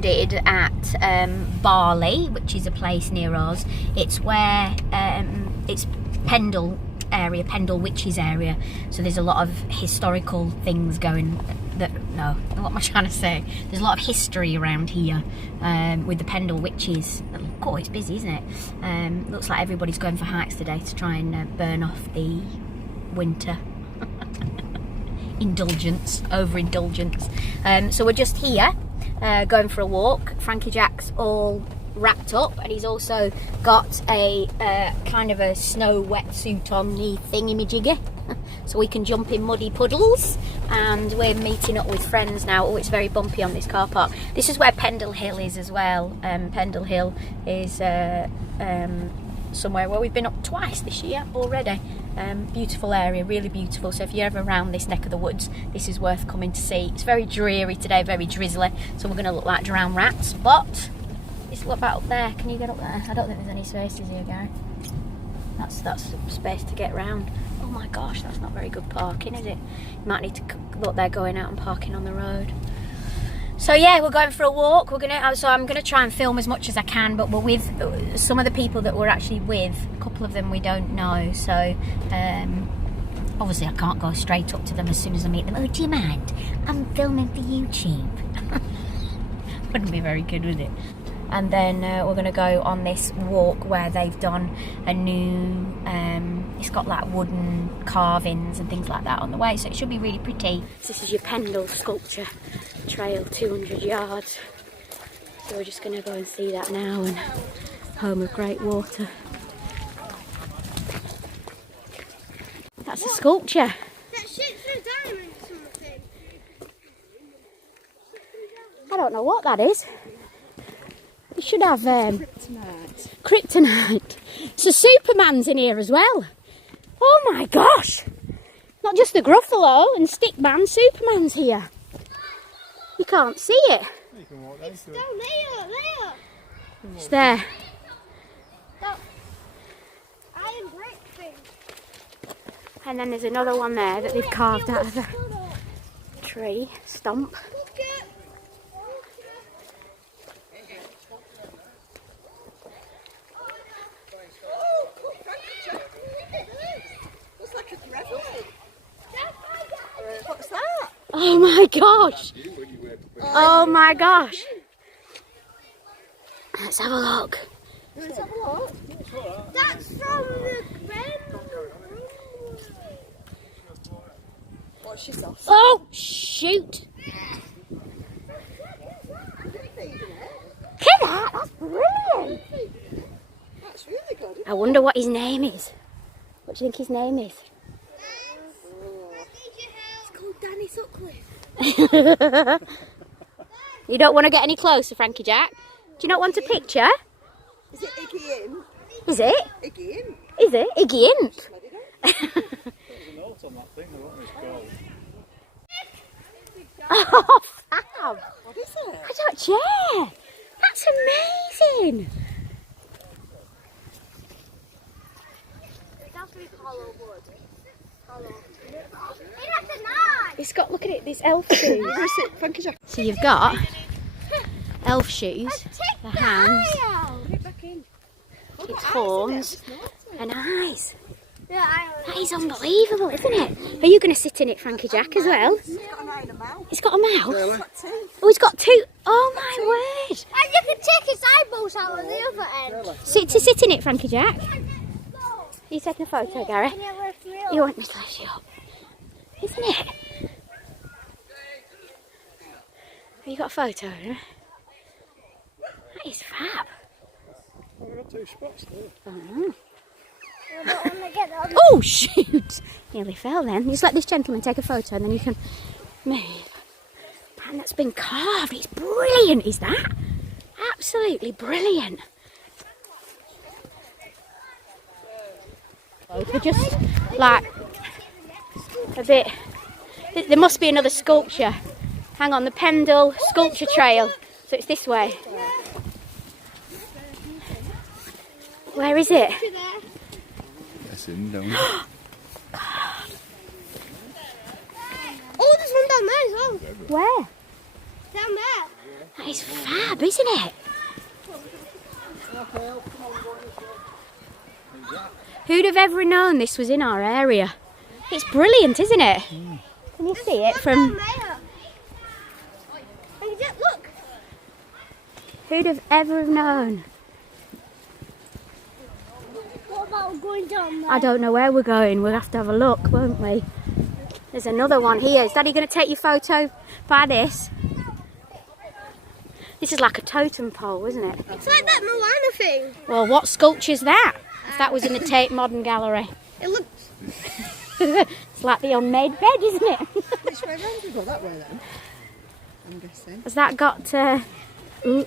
landed at Burnley, which is a place near us. It's where it's Pendle area, Pendle Witches area. So there's a lot of historical things going. What am I trying to say? There's a lot of history around here with the Pendle Witches. Oh, it's busy, isn't it? Looks like everybody's going for hikes today to try and burn off the winter overindulgence. So we're just here going for a walk. Frankie Jack's all wrapped up, and he's also got a kind of a snow wetsuit on the thingy-majiggy, so we can jump in muddy puddles. And we're meeting up with friends now. Oh, it's very bumpy on this car park. This is where Pendle Hill is as well. Pendle Hill is somewhere where we've been up twice this year already. Beautiful area, really beautiful. So if you're ever around this neck of the woods, this is worth coming to see. It's very dreary today, very drizzly, so we're going to look like drowned rats. But let's look about up there. Can you get up there? I don't think there's any spaces here, Gary. That's space to get round. Oh my gosh, that's not very good parking, is it? You might need to look, they're going out and parking on the road. So yeah, we're going for a walk. I'm gonna try and film as much as I can, but we're with some of the people that we're actually with. A couple of them we don't know, so obviously I can't go straight up to them as soon as I meet them. Oh, do you mind? I'm filming for YouTube. Wouldn't be very good, would it? And then we're gonna go on this walk where they've done a new. It's got like wooden carvings and things like that on the way, so it should be really pretty. This is your Pendle Sculpture Trail, 200 yards. So we're just going to go and see that now, and home of great water. That's a sculpture. That shit's a diamond or something. I don't know what that is. It should have kryptonite. So Superman's in here as well. Oh my gosh! Not just the Gruffalo and Stickman, Superman's here. You can't see it. It's down there. It's there. That iron brick thing. And then there's another one there that they've carved out of the tree stump. What's that? Oh my gosh! Oh my gosh! Let's have a look. Let's have a look. That's from the What's she got? Oh shoot! Look at that! That's brilliant! That's really good. I wonder what his name is. What do you think his name is? It's called Danny Sutcliffe. You don't want to get any closer, Frankie Jack? Do you not want a picture? Is it Iggy In? Is it? Iggy In. Is it? Iggy Int? There's a note on that thing, the one it's called. Oh, fab! What is it? I don't care! That's amazing! It has to be hollow wood. Hollow. It's got, look at it, these elf shoes. Frankie Jack. So you've got elf shoes, the hands, its horns and eyes. That is unbelievable, isn't it? Are you going to sit in it, Frankie Jack, as well? It's got a mouth. Oh, it's got two. Oh my word! And you can take his eyeballs out on the other end. Sit in it, Frankie Jack. Are you taking a photo, Gary? You want me to lift you up? Isn't it? Have you got a photo? That is fab. We've got two spots there. Oh shoot! Nearly fell then. Just let this gentleman take a photo and then you can move. Man, that's been carved. It's brilliant, is that? Absolutely brilliant. We're just like a bit. There must be another sculpture. Hang on, the Pendle Sculpture Trail. So it's this way. Where is it? That's in down. Oh, there's one down there as well. Where? Down there. That is fab, isn't it? Who'd have ever known this was in our area? It's brilliant, isn't it? Can you see it from... Look! Who'd have ever known? What about going down there? I don't know where we're going. We'll have to have a look, won't we? There's another one here. Is Daddy going to take your photo by this? This is like a totem pole, isn't it? It's like that Moana thing. Well, what sculpture's that? If that was in the Tate Modern Gallery. It looks... It's like the unmade bed, isn't it? Which way round we go? That way then, I'm guessing. Has that got... ooh.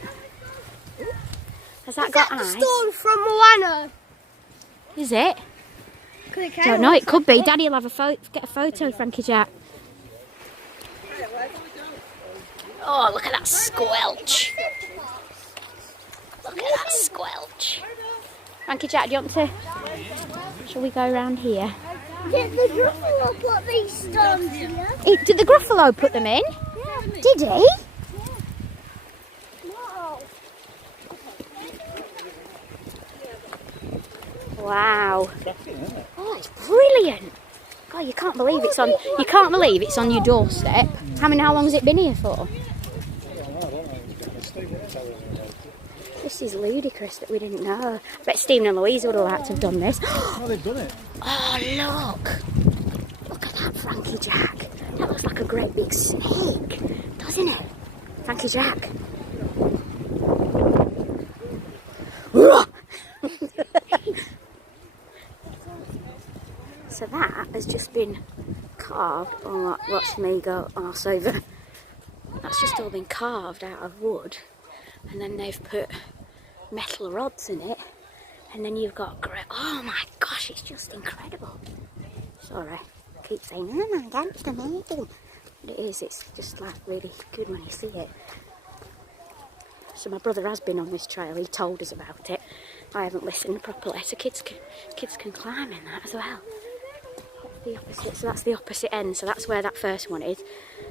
Has that got the eyes? stone from Moana? Is it? Could it Don't know, it could be. Daddy will have get a photo, Frankie Jack. Oh, look at that squelch. Look at that squelch. Frankie Jack, do you want to... Shall we go around here? Did the Gruffalo put these stones here? Did the Gruffalo put them in? Yeah. Did he? Wow. Wow. Oh, it's brilliant. God, you can't believe it's on. You can't believe it's on your doorstep. How long has it been here for? This is ludicrous that we didn't know. I bet Stephen and Louise would have liked to have done this. Oh, they've done it. Oh, look. Look at that, Frankie Jack. That looks like a great big snake, doesn't it? Frankie Jack. So that has just been carved. Oh, watch me go arse over. That's just all been carved out of wood. And then they've put metal rods in it. And then you've got great... Oh my gosh, it's just incredible. Sorry, I keep saying, oh my god, it's amazing. But it is, it's just like really good when you see it. So my brother has been on this trail, he told us about it. I haven't listened properly, so kids can climb in that as well. That's the opposite, so that's the opposite end, so that's where that first one is.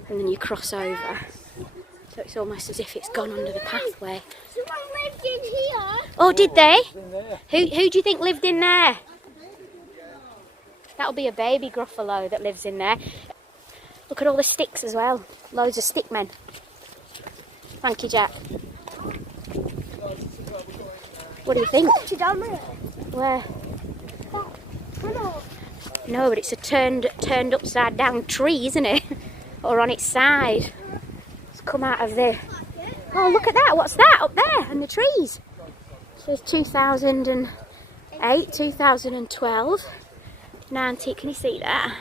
And then you cross over. So it's almost as if it's gone under the pathway. Someone lived in here. Oh, did they? Who do you think lived in there? That'll be a baby Gruffalo that lives in there. Look at all the sticks as well. Loads of stick men. Thank you, Jack. What do you think? Down there. Where? No, but it's a turned upside down tree, isn't it? Or on its side. It's come out of the... Oh, look at that. What's that up there? And the trees. So it's 2008, 2012. 19. Can you see that?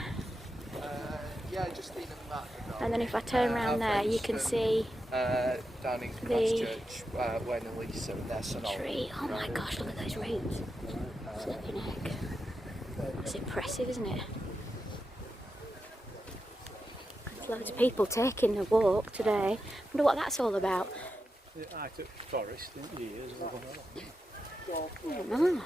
Yeah, just in that. And then if I turn around there, you can see down in Christchurch, when Elisa and their son. tree. Oh my gosh, look at those roots. Flipping heck. That's impressive, isn't it? There's loads of people taking the walk today. Wonder what that's all about. I took forest in years. I don't know.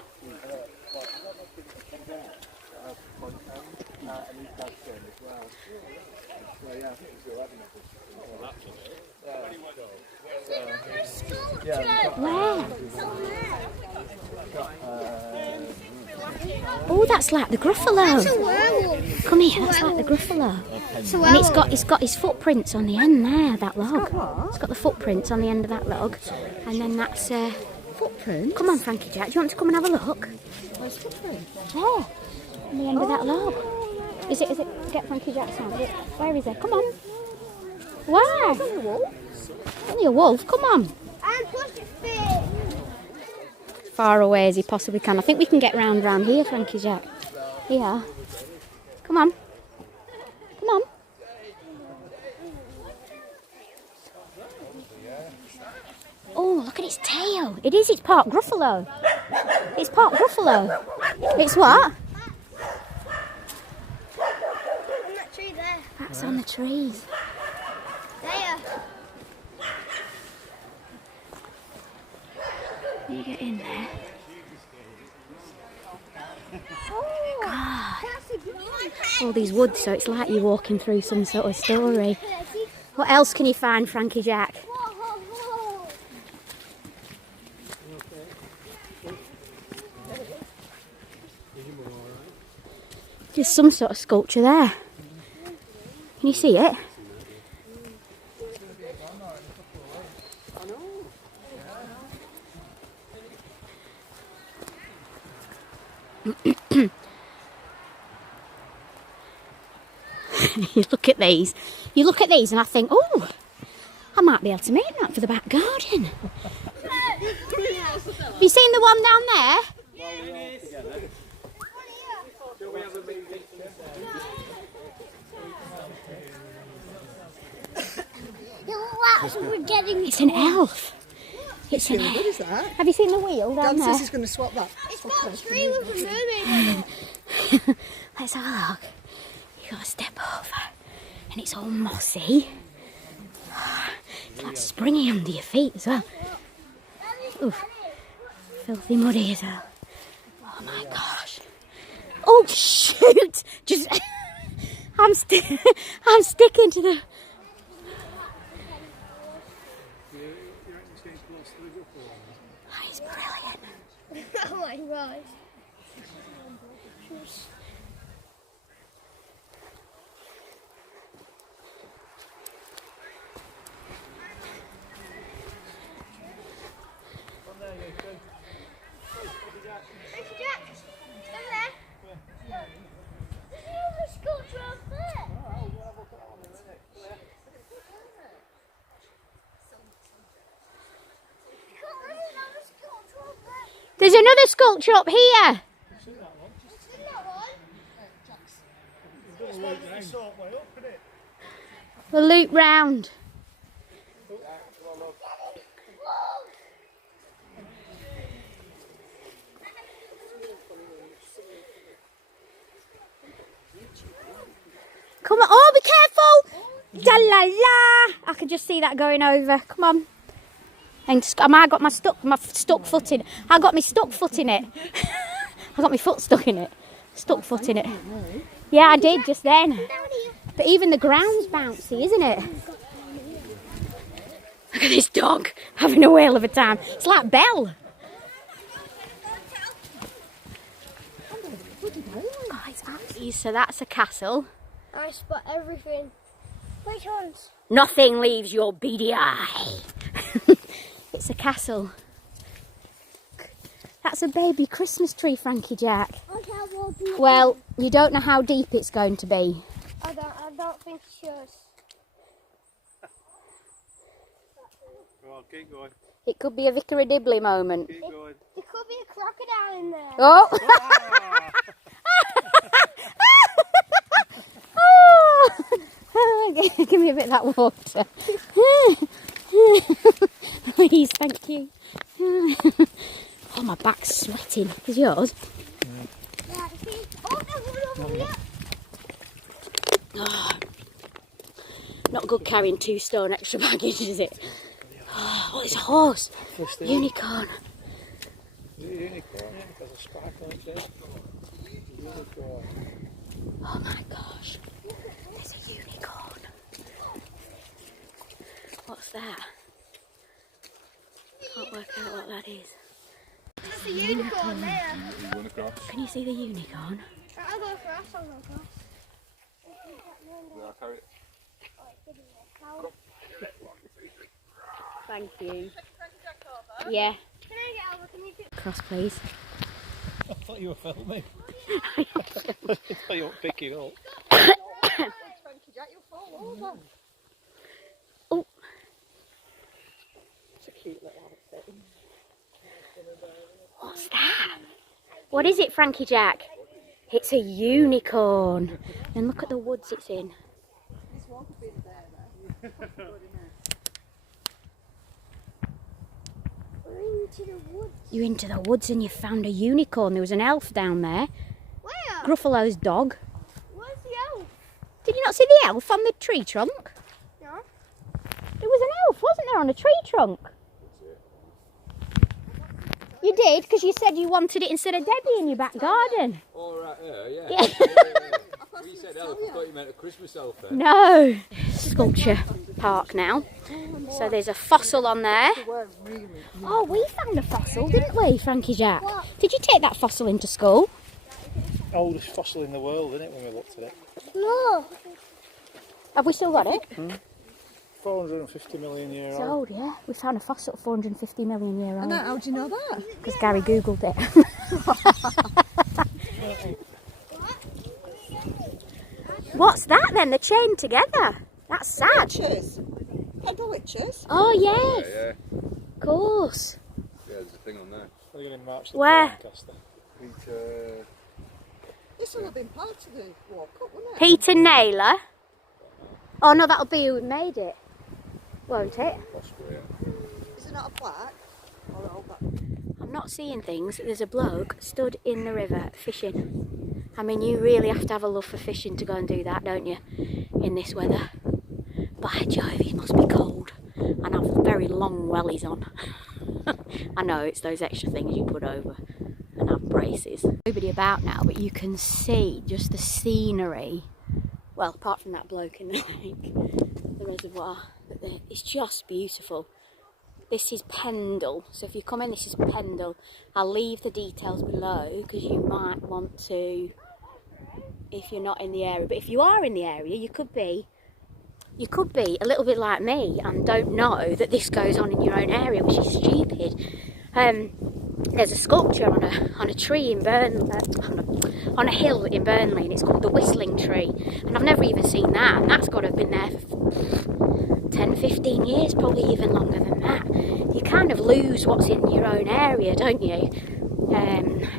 Where? Oh, that's like the Gruffalo. It's a werewolf. Come here, that's like the Gruffalo. And it's got his footprints on the end there, that log. It's got the footprints on the end of that log. And then that's Footprint? come on, Frankie Jack, do you want to come and have a look? Where's footprint? There, on the end of that log. Is it, get Frankie Jack's hand. Where is it? Come on. Where? Only a wolf, come on. And push it fit. Far away as he possibly can. I think we can get round here, Frankie Jack. Here. Come on. Come on. Oh, look at its tail. It is, it's part Gruffalo. It's part Gruffalo. It's what? On that tree there. That's on the trees. There. Can you get in there? Oh, that's a good one. All these woods, so it's like you're walking through some sort of story. What else can you find, Frankie Jack? Whoa, whoa, whoa. There's some sort of sculpture there. Can you see it? You look at these. You look at these and I think, oh, I might be able to make that for the back garden. Have you seen the one down there? We're getting. It's an elf. It's an Really elf. good, is that? Have you seen the wheel down Dan there? says he's going to swap that. It's got a tree with a mermaid on it. Let's have a look. You got to step over, and it's all mossy. It's like springy under your feet as well. Oof. Filthy muddy as well. Oh my gosh. Oh shoot! Just I'm sticking to the. That is brilliant. Oh my gosh. There's another sculpture up here. We'll loop round. Come on. Oh, be careful. Da la la. I can just see that going over. Come on. And I got my stuck foot in it. I got my stuck foot in it. I got my foot stuck in it. Stuck foot in it. Yeah, I did just then. But even the ground's bouncy, isn't it? Look at this dog having a whale of a time. It's like Belle. So that's a castle. I spot everything. Which ones? Nothing leaves your beady eye. It's a castle. That's a baby Christmas tree, Frankie Jack. Well, you don't know how deep it's going to be. I don't think it shows. Go on, keep going. It could be a Vicar Dibley moment. Keep going. There could be a crocodile in there. Oh! Oh! Give me a bit of that water. Please, thank you. Oh, my back's sweating. Is yours? Yeah, see? Oh, there's one over here. Oh, not good carrying 2 stone extra baggage, is it? Oh, it's a horse. Unicorn. Is it a unicorn? Yeah, because of sparkle on it. Unicorn. Oh my gosh. There's a unicorn. What's that? Can't work out what that is. There's a unicorn there. Can you see the unicorn? I'll go across, I'll go across. Thank you. Yeah. Can I get over? Can you do? Cross, please. I thought you were filming. I thought you were picking up. Oh. It's a cute little outfit. What's that? What is it, Frankie Jack? It's a unicorn. And look at the woods it's in. We're into the woods. You're into the woods and you found a unicorn. There was an elf down there. Where? Gruffalo's dog. Where's the elf? Did you not see the elf on the tree trunk? No. There was an elf, wasn't there, on a tree trunk? You did, because you said you wanted it instead of Debbie in your back garden. Oh, right there, yeah. Yeah. When you said elf, I thought you meant a Christmas elf then. No. Sculpture park now. So there's a fossil on there. Oh, we found a fossil, didn't we, Frankie Jack? Did you take that fossil into school? oldest fossil in the world, isn't it, when we looked at it? No. Have we still got it? 450 million year It's old. old, yeah. We found a fossil 450 million year And old. how do you know that? Because Gary googled it. What's that then? They're chained together. That's sad. Witches. Pendle witches. Oh yes, Yeah, of course. yeah, there's a thing on there. They're going to march the Where? Lancaster. This will have been part of the walk up, wouldn't it? Peter Naylor. Oh no, that'll be who made it, won't it? Possibly, yeah. Is it not a plaque? Or all that? I'm not seeing things. There's a bloke stood in the river fishing. I mean, you really have to have a love for fishing to go and do that, don't you? In this weather. By Jove, he must be cold. And have very long wellies on. I know, it's those extra things you put over and have braces. Nobody about now, but you can see just the scenery. Well, apart from that bloke in the lake, the reservoir. But it's just beautiful. This is Pendle, so if you come in, this is Pendle. I'll leave the details below because you might want to, if you're not in the area. But if you are in the area, you could be a little bit like me and don't know that this goes on in your own area, which is stupid. There's a sculpture on a tree in Burnley, on a hill in Burnley, and it's called the Whistling Tree. And I've never even seen that, and that's got to have been there for 10, 15 years, probably even longer than that. You kind of lose what's in your own area, don't you?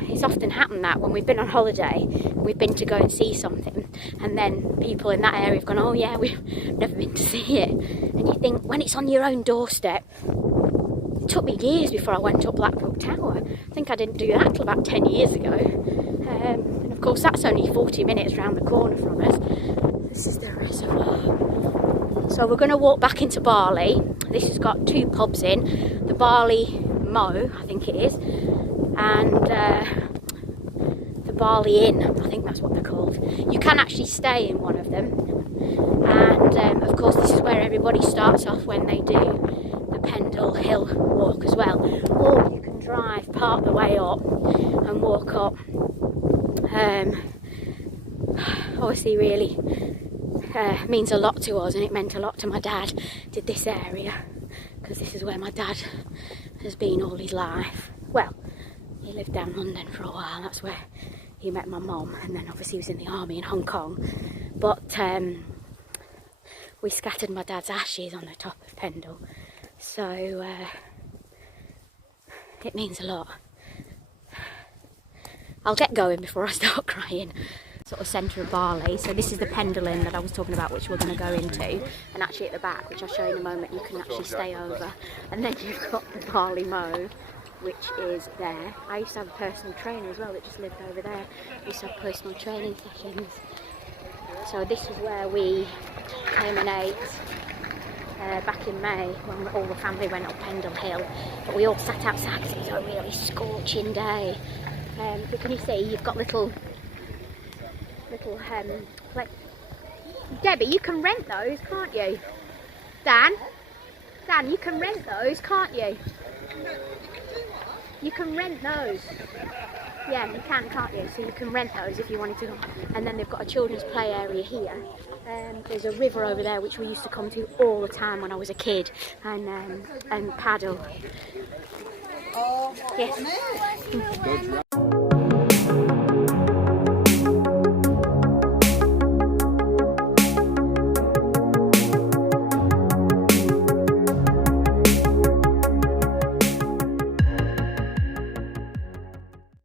It's often happened that when we've been on holiday, we've been to go and see something, and then people in that area have gone, oh yeah, we've never been to see it. And you think, when it's on your own doorstep, it took me years before I went up Blackbrook Tower. I think I didn't do that till about 10 years ago. And of course that's only 40 minutes round the corner from us. This is the reservoir. So we're going to walk back into Burnley. This has got 2 pubs in. The Burnley Mo, I think it is, and the Burnley Inn, I think that's what they're called. You can actually stay in one of them. And of course this is where everybody starts off when they do the Pendle Hill walk as well. Or you can drive part the way up and walk up. Obviously really means a lot to us, and it meant a lot to my dad, did this area, because this is where my dad has been all his life. Well, he lived down London for a while, that's where he met my mum, and then obviously he was in the army in Hong Kong. But we scattered my dad's ashes on the top of Pendle, so it means a lot. I'll get going before I start crying. Sort of centre of Burnley. So this is the Pendle Inn that I was talking about, which we're going to go into, and actually at the back, which I'll show you in a moment, you can actually stay over. And then you've got the Burnley Mo, which is there. I used to have a personal trainer as well that just lived over there. We used to have personal training sessions. So this is where we came and ate back in May when all the family went up Pendle Hill. But we all sat outside because it was a really scorching day. But can you see, you've got little like, Debbie, you can rent those, can't you? Dan, you can rent those, can't you? You can rent those. Yeah, you can, can't you? So you can rent those if you wanted to. And then they've got a children's play area here. There's a river over there which we used to come to all the time when I was a kid and paddle. Oh, yes.